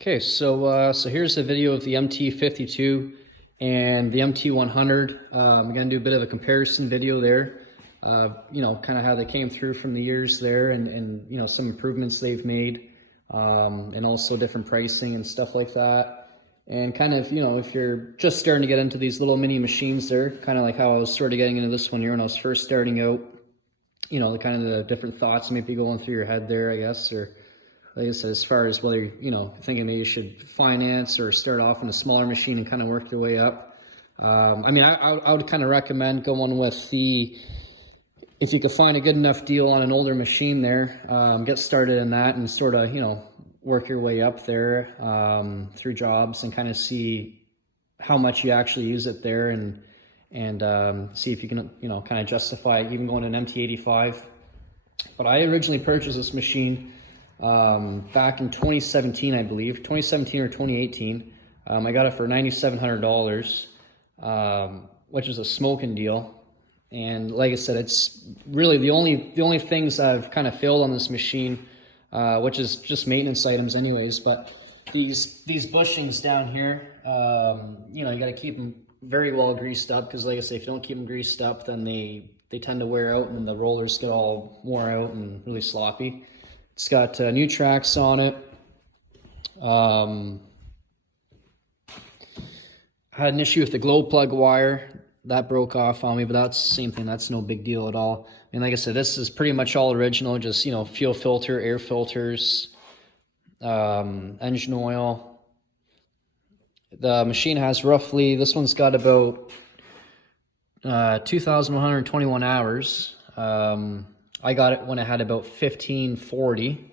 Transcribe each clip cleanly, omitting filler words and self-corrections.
Okay, so here's a video of the MT52 and the MT100. I'm gonna do a bit of a comparison video there. Kind of how they came through from the years there, and some improvements they've made, and also different pricing and stuff like that. And kind of, if you're just starting to get into these little mini machines there, kind of like how I was sort of getting into this one here when I was first starting out. Kind of the different thoughts maybe going through your head there, I guess, or like I said, as far as whether thinking maybe you should finance or start off in a smaller machine and kind of work your way up. I would kind of recommend going with if you could find a good enough deal on an older machine there, get started in that and sort of work your way up there through jobs and kind of see how much you actually use it there, and see if you can kind of justify even going to an MT85. But I originally purchased this machine back in 2017, I believe, 2017 or 2018. I got it for $9,700, which is a smoking deal. And like I said, it's really the only things I've kind of failed on this machine, which is just maintenance items anyways. But these bushings down here, you got to keep them very well greased up, because like I say, if you don't keep them greased up, then they tend to wear out and the rollers get all worn out and really sloppy. It's got new tracks on it. Had an issue with the glow plug wire. That broke off on me, but that's the same thing. That's no big deal at all. And like I said, this is pretty much all original, just, fuel filter, air filters, engine oil. The machine has roughly, this one's got about 2,121 hours. I got it when I had about 1,540.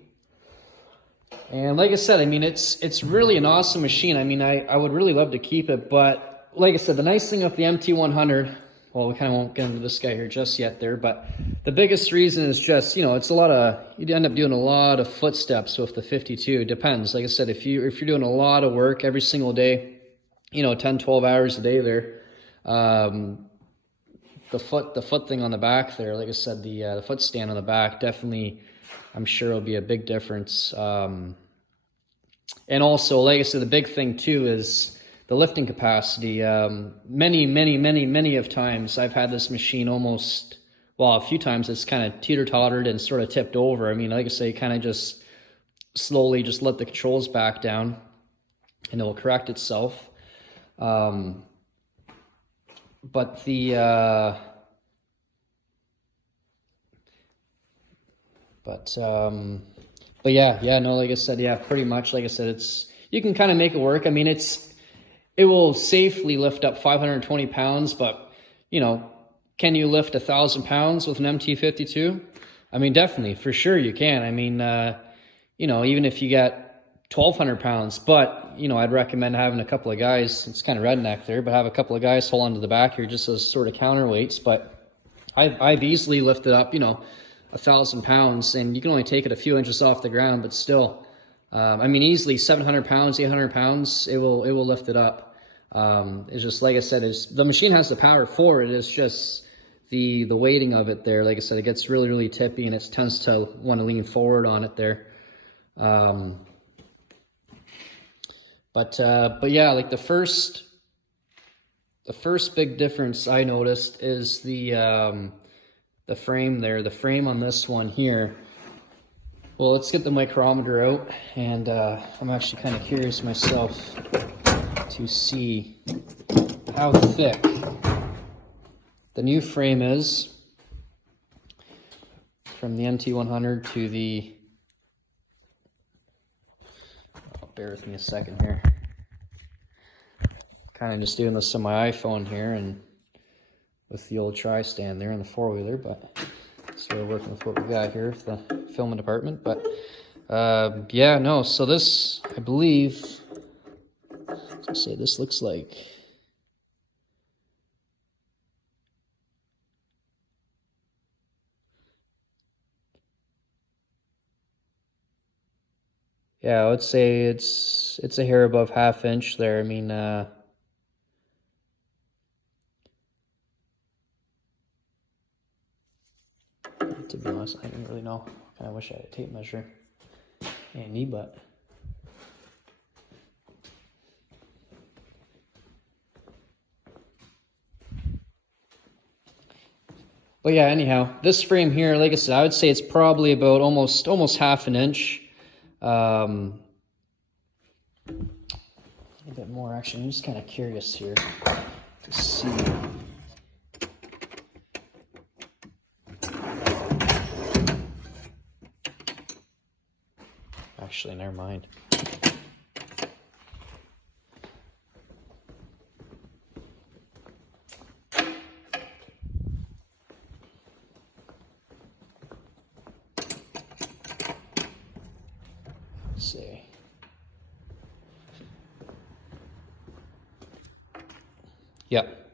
And like I said, it's really an awesome machine. I would really love to keep it, but like I said, the nice thing with the MT100, well, we kind of won't get into this guy here just yet there, but the biggest reason is just, it's a lot of, you'd end up doing a lot of footsteps with the 52. It depends. Like I said, if you're doing a lot of work every single day, 10, 12 hours a day there, the foot thing on the back there, like I said, the foot stand on the back, definitely, I'm sure it'll be a big difference. And also, like I said, the big thing too is the lifting capacity. Many of times I've had this machine a few times it's kind of teeter-tottered and sort of tipped over. Like I say, kind of just slowly just let the controls back down and it will correct itself. But yeah, no, like I said, yeah, pretty much, like I said, you can kind of make it work. It will safely lift up 520 pounds, but, can you lift 1,000 pounds with an MT52? Definitely, for sure you can. Even if you get 1,200 pounds, but, I'd recommend having a couple of guys, it's kind of redneck there, but have a couple of guys hold onto the back here just as sort of counterweights. But I've easily lifted up, 1,000 pounds, and you can only take it a few inches off the ground, but still, easily 700 pounds, 800 pounds, it will lift it up. It's just, like I said, the machine has the power for it. It's just the weighting of it there. Like I said, it gets really, really tippy, and it tends to want to lean forward on it there. But yeah, like the first big difference I noticed is the frame there. The frame on this one here. Well, let's get the micrometer out, and I'm actually kind of curious myself to see how thick the new frame is from the MT100 to the, bear with me a second here. Kind of just doing this on my iPhone here and with the old tri-stand there in the four-wheeler, but so we're working with what we got here with the filming department. But yeah, no, so this, I believe, let's say this looks like, yeah, I would say it's a hair above ½ inch there. To be honest, I don't really know. I wish I had a tape measure handy, but But yeah, anyhow, this frame here, like I said, I would say it's probably about almost half an inch. A bit more, actually. I'm just kind of curious here to see. Actually, never mind. Let's see. Yep.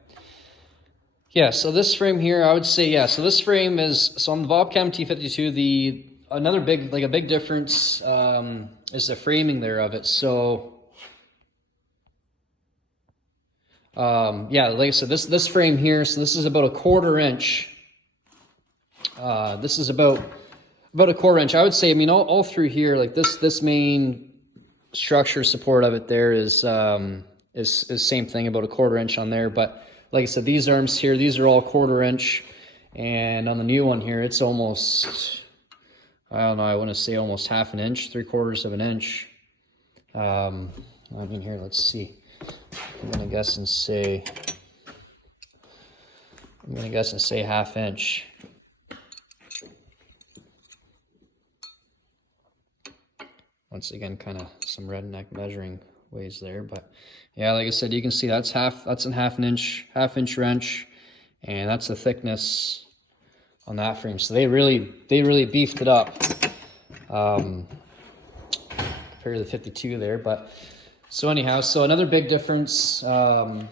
Yeah, so this frame here, I would say, yeah, so this frame is, so on the Bobcat MT52, another big difference is the framing there of it. So, yeah, like I said, this frame here, so this is about a 1/4 inch. This is about a 1/4 inch. I would say, I mean, all through here, like this main structure support of it there is same thing, about a 1/4 inch on there. But like I said, these arms here, these are all 1/4 inch, and on the new one here, it's almost, I don't know, I want to say almost half an inch, 3/4 of an inch. I mean, here, let's see. I'm gonna guess and say half inch. Once again, kind of some redneck measuring ways there, but yeah, like I said, you can see that's a half inch wrench, and that's the thickness on that frame. So they really beefed it up compared to the 52 there. But so anyhow, so another big difference. I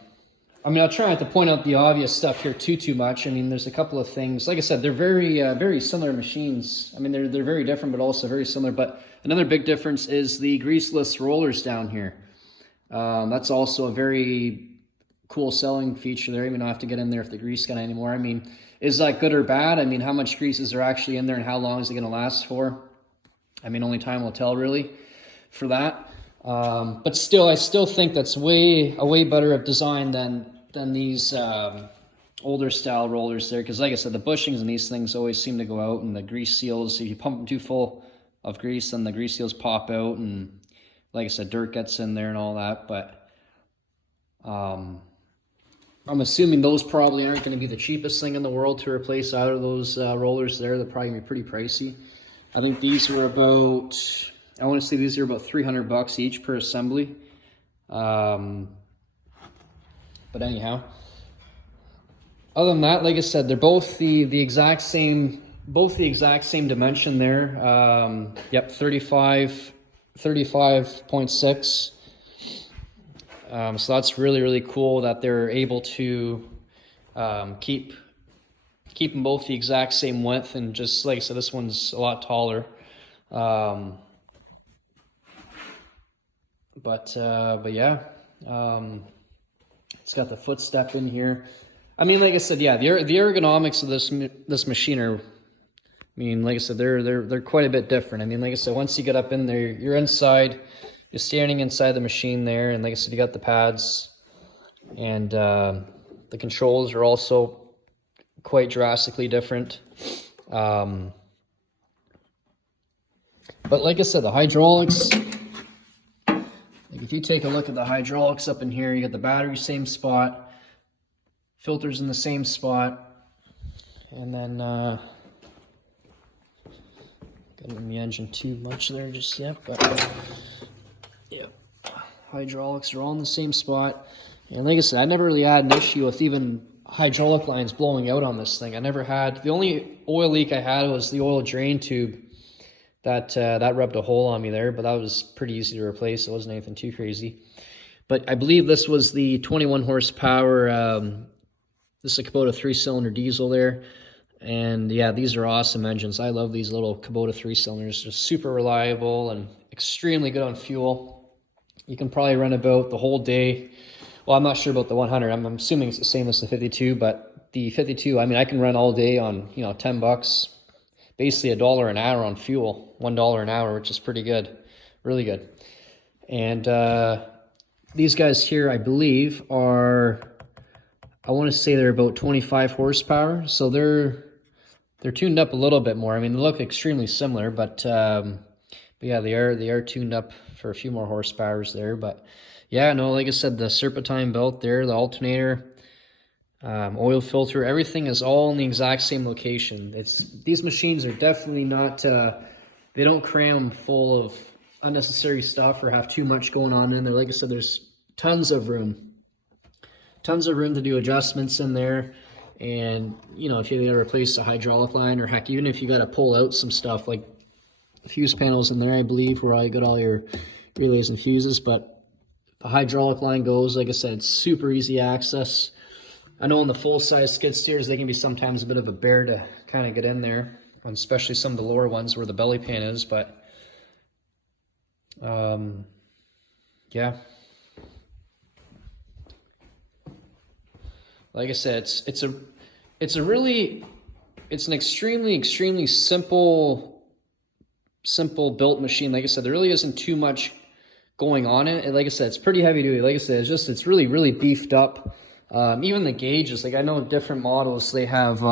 mean, I'll try not to point out the obvious stuff here too much. I mean, there's a couple of things. Like I said, they're very similar machines. I mean, they're very different, but also very similar. But another big difference is the greaseless rollers down here. That's also a very cool selling feature there. I mean, I don't have to get in there with the grease gun anymore. I mean, is that good or bad? I mean, how much grease is there actually in there, and how long is it going to last for? I mean, only time will tell, really, for that. But still, I still think that's a way better of design than these older style rollers there. Because like I said, the bushings in these things always seem to go out, and the grease seals, if you pump them too full of grease, then the grease seals pop out, and like I said, dirt gets in there and all that. But I'm assuming those probably aren't going to be the cheapest thing in the world to replace out of those rollers there. They're probably going to be pretty pricey. I think these were about, I want to say these are about $300 each per assembly. But anyhow, other than that, like I said, they're both the exact same dimension there. Yep, 35.6. So that's really cool that they're able to keep them both the exact same width, and just like I said, this one's a lot taller. But yeah, it's got the footstep in here. I mean, like I said, yeah, the ergonomics of this machine are, I mean, like I said, they're quite a bit different. I mean, like I said, once you get up in there, you're inside, you're standing inside the machine there, and like I said, you got the pads, and the controls are also quite drastically different. But like I said, the hydraulics, like if you take a look at the hydraulics up in here, you got the battery same spot, filters in the same spot, and then getting in the engine too much there just yet, but yeah, hydraulics are all in the same spot. And like I said, I never really had an issue with even hydraulic lines blowing out on this thing. I never had, the only oil leak I had was the oil drain tube that rubbed a hole on me there, but that was pretty easy to replace. It wasn't anything too crazy. But I believe this was the 21 horsepower, this is a Kubota 3-cylinder diesel there. And yeah, these are awesome engines. I love these little Kubota 3-cylinders. They're super reliable and extremely good on fuel. You can probably run about the whole day. Well, I'm not sure about the 100. I'm assuming it's the same as the 52, but the 52, I mean, I can run all day on, you know, $10, basically $1 an hour on fuel, $1 an hour, which is pretty good, really good. And these guys here, I believe, are, I want to say they're about 25 horsepower. So they're they're tuned up a little bit more. I mean, they look extremely similar, but yeah, they are tuned up for a few more horsepowers there. But yeah, no, like I said, the serpentine belt there, the alternator, oil filter, everything is all in the exact same location. These machines are definitely not, they don't cram full of unnecessary stuff or have too much going on in there. Like I said, there's tons of room to do adjustments in there. And, you know, if you gotta replace a hydraulic line, or heck, even if you gotta pull out some stuff, like fuse panels in there, I believe, where you got all your relays and fuses. But the hydraulic line goes, like I said, it's super easy access. I know on the full-size skid steers, they can be sometimes a bit of a bear to kind of get in there, especially some of the lower ones where the belly pan is. But yeah, like I said, it's an extremely simple built machine. Like I said, there really isn't too much going on in it. Like I said, it's pretty heavy duty. Like I said, it's really beefed up. Even the gauges, like I know different models, they have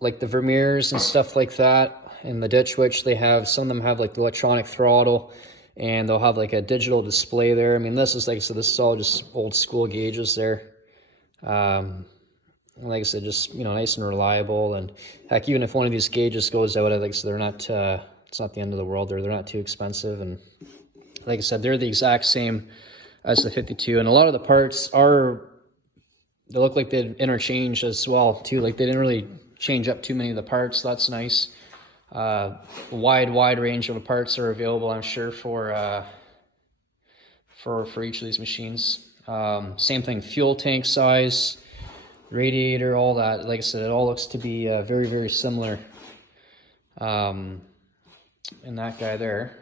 like the Vermeers and stuff like that, and the Ditch Witch, some of them have like the electronic throttle, and they'll have like a digital display there. I mean, this is, like I said, this is all just old school gauges there. Like I said, just, you know, nice and reliable. And heck, even if one of these gauges goes out, like I said, they're not, it's not the end of the world. They're not too expensive. And like I said, they're the exact same as the 52. And a lot of the parts they look like they'd interchange as well too. Like they didn't really change up too many of the parts. That's nice. Wide range of parts are available, I'm sure, for each of these machines. Same thing, fuel tank size, radiator, all that. Like I said, it all looks to be very similar in that guy there.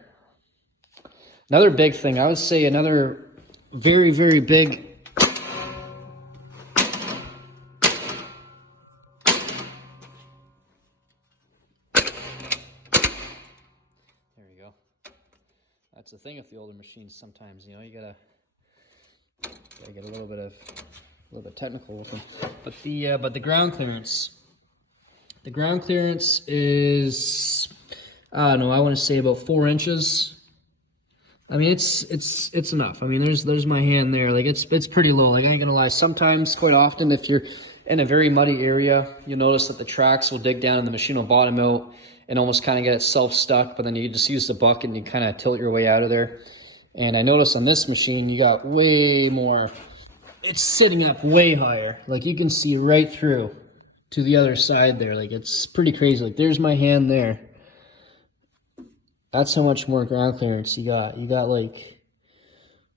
Another big thing, I would say, another very big That's the thing with the older machines. Sometimes, you know, you gotta get a little bit technical with them. But the ground clearance, is, I don't know, I want to say about 4 inches. I mean, it's enough. I mean, there's my hand there. Like it's pretty low. Like I ain't gonna lie. Sometimes, quite often, if you're in a very muddy area, you'll notice that the tracks will dig down and the machine will bottom out and almost kind of get itself stuck, but then you just use the bucket and you kind of tilt your way out of there. And I noticed on this machine, you got way more, it's sitting up way higher. Like you can see right through to the other side there. Like it's pretty crazy. Like there's my hand there. That's how much more ground clearance you got. You got like,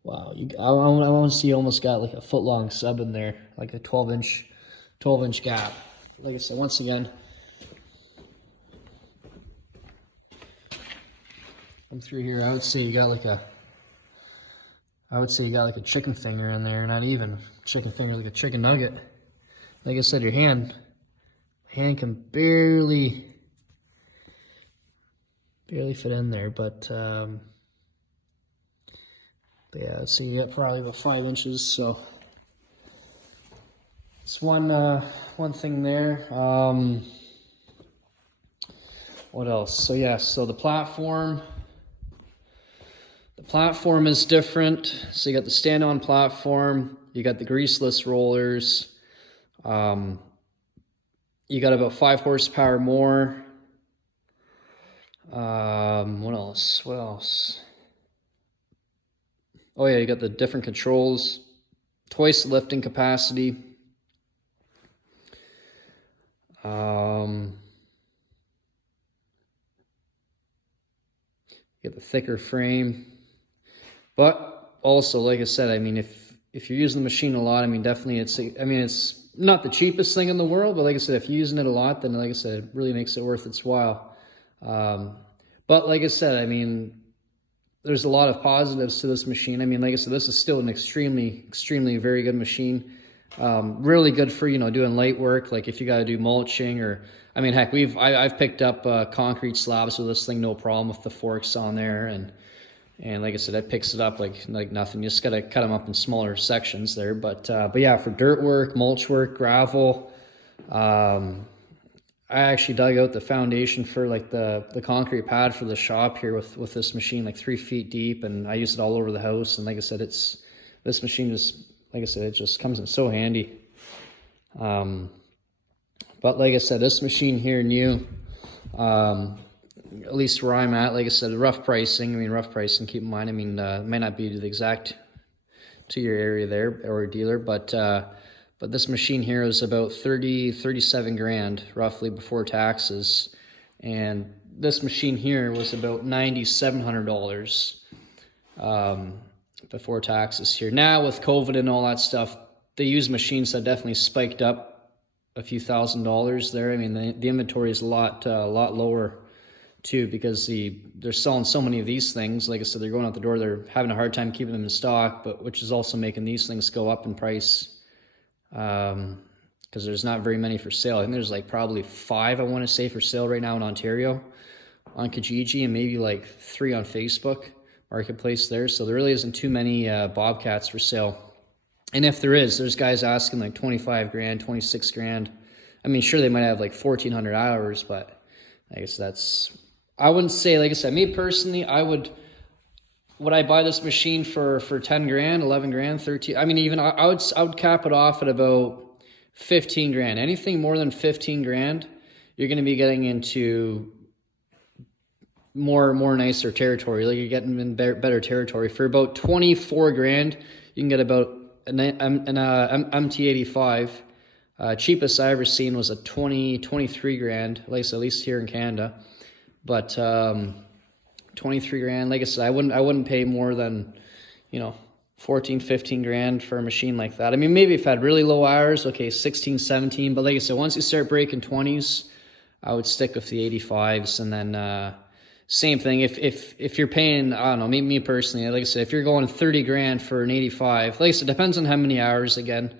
wow, I want to see you almost got like a foot long sub in there, like a 12 inch gap. Like I said, once again, come through here, I would say you got like a chicken finger in there, not even chicken finger, like a chicken nugget. Like I said, your hand can barely fit in there, but yeah, let's see, you got probably about 5 inches, so it's one thing there. What else? So yeah, so the platform is different. So you got the stand-on platform, you got the greaseless rollers, you got about 5 horsepower more. What else? Oh yeah, you got the different controls, twice the lifting capacity. You get the thicker frame. But also, like I said, I mean, if you're using the machine a lot, I mean, definitely it's not the cheapest thing in the world, but like I said, if you're using it a lot, then like I said, it really makes it worth its while. But like I said, I mean, there's a lot of positives to this machine. I mean, like I said, this is still an extremely very good machine. Really good for, you know, doing light work, like if you got to do mulching, or I mean, heck, I've picked up concrete slabs with this thing, no problem, with the forks on there, and like I said, that picks it up like nothing. You just gotta cut them up in smaller sections there. But yeah, for dirt work, mulch work, gravel, I actually dug out the foundation for like the concrete pad for the shop here with this machine, like 3 feet deep, and I use it all over the house. And like I said, this machine just, like I said, it just comes in so handy. But like I said, this machine here new, at least where I'm at, like I said, rough pricing. I mean, rough pricing, keep in mind, I mean, it might not be the exact to your area there or dealer, but this machine here is about 37 grand roughly before taxes, and this machine here was about $9,700 before taxes here. Now with COVID and all that stuff, the used machines have definitely spiked up a few $1,000s there. I mean, the inventory is a lot lower too, because they're selling so many of these things. Like I said, they're going out the door, they're having a hard time keeping them in stock, but which is also making these things go up in price, because there's not very many for sale. I think there's like probably 5, I want to say, for sale right now in Ontario on Kijiji, and maybe like 3 on Facebook Marketplace there. So there really isn't too many Bobcats for sale. And if there is, there's guys asking like 25 grand, 26 grand. I mean, sure, they might have like 1,400 hours, but I guess I wouldn't say, like I said, me personally, would I buy this machine for 10 grand, 11 grand, 13? I mean, even I would cap it off at about 15 grand. Anything more than 15 grand, you're going to be getting into more nicer territory. Like, you're getting in better territory. For about 24 grand, you can get about an MT85. Cheapest I ever seen was a 23 grand, at least here in Canada. But 23 grand, like I said, I wouldn't pay more than, 14, 15 grand for a machine like that. I mean, maybe if I had really low hours, okay, 16, 17, but like I said, once you start breaking 20s, I would stick with the 85s. And then same thing, if you're paying, I don't know, me personally, like I said, if you're going 30 grand for an 85, like I said, depends on how many hours again.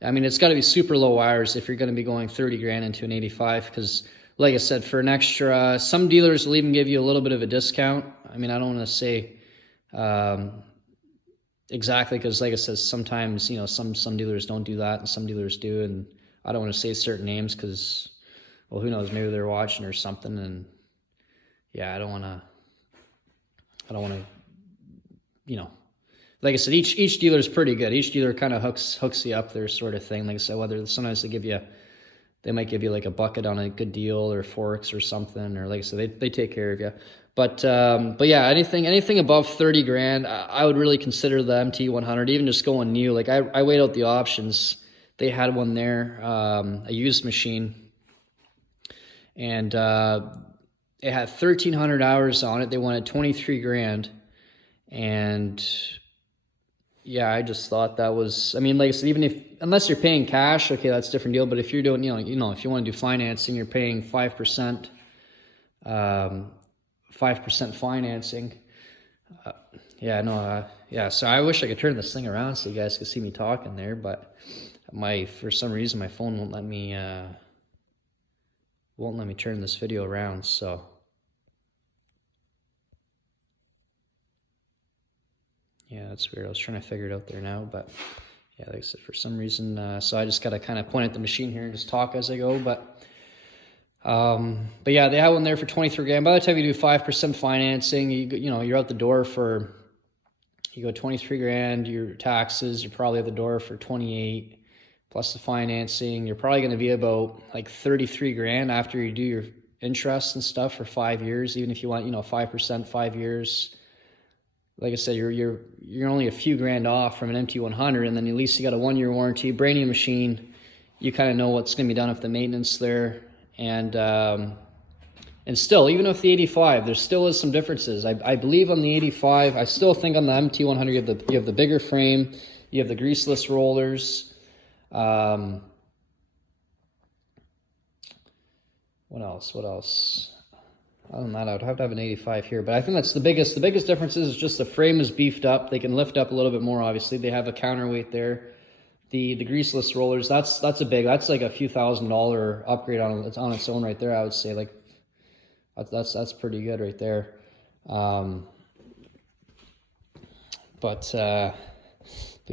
I mean, it's got to be super low hours if you're going to be going 30 grand into an 85, because like I said, for an extra, some dealers will even give you a little bit of a discount. I mean, I don't want to say exactly, because like I said, sometimes, some dealers don't do that and some dealers do. And I don't want to say certain names because, well, who knows, maybe they're watching or something. And yeah, I don't want to, like I said, each dealer is pretty good. Each dealer kind of hooks you up there, sort of thing. Like I said, whether sometimes they might give you like a bucket on a good deal or forks or something, or like I said, they take care of you. But yeah, anything above 30 grand, I would really consider the MT100, even just going new. Like I weighed out the options. They had one there, a used machine, and it had 1,300 hours on it. They wanted 23 grand, and yeah, I just thought that was, I mean, like I said, unless you're paying cash, okay, that's a different deal. But if you're doing, if you want to do financing, you're paying 5%, 5% financing. Yeah. So I wish I could turn this thing around so you guys could see me talking there, but for some reason, my phone won't let me turn this video around. So. Yeah, that's weird. I was trying to figure it out there now, but yeah, like I said, for some reason, so I just got to kind of point at the machine here and just talk as I go. But yeah, they have one there for 23 grand. By the time you do 5% financing, you're out the door for, you go 23 grand, your taxes, you're probably at the door for 28, plus the financing. You're probably going to be about like 33 grand after you do your interest and stuff for 5 years, even if you want, 5%, 5 years. Like I said, you're only a few grand off from an MT100, and then at least you got a 1-year warranty, brand new machine. You kind of know what's going to be done with the maintenance there, and still, even with the 85, there still is some differences. I believe on the 85, I still think on the MT100 you have the bigger frame, you have the greaseless rollers. What else? Other than that, I would have to have an 85 here, but I think that's the biggest. The biggest difference is just the frame is beefed up. They can lift up a little bit more. Obviously, they have a counterweight there. The greaseless rollers, that's like a few $1,000 upgrade on its own right there. I would say, like, that's pretty good right there. But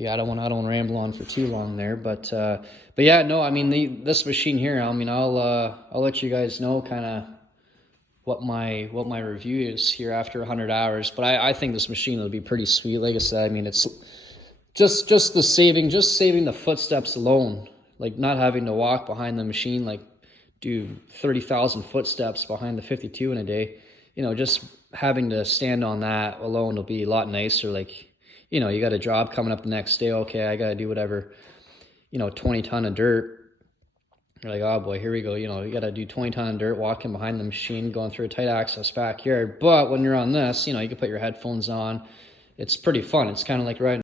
yeah, I don't want to ramble on for too long there, but yeah, no, I mean this machine here. I mean, I'll let you guys know kind of what my review is here after 100 hours. But I think this machine will be pretty sweet. Like I said, I mean, it's just saving the footsteps alone, like not having to walk behind the machine, like do 30,000 footsteps behind the 52 in a day. You know, just having to stand on that alone will be a lot nicer. Like, you know, you got a job coming up the next day. Okay, I got to do whatever, 20 ton of dirt. You're like, oh boy, here we go. You got to do 20 ton of dirt, walking behind the machine, going through a tight access backyard. But when you're on this, you can put your headphones on. It's pretty fun. It's kind of like riding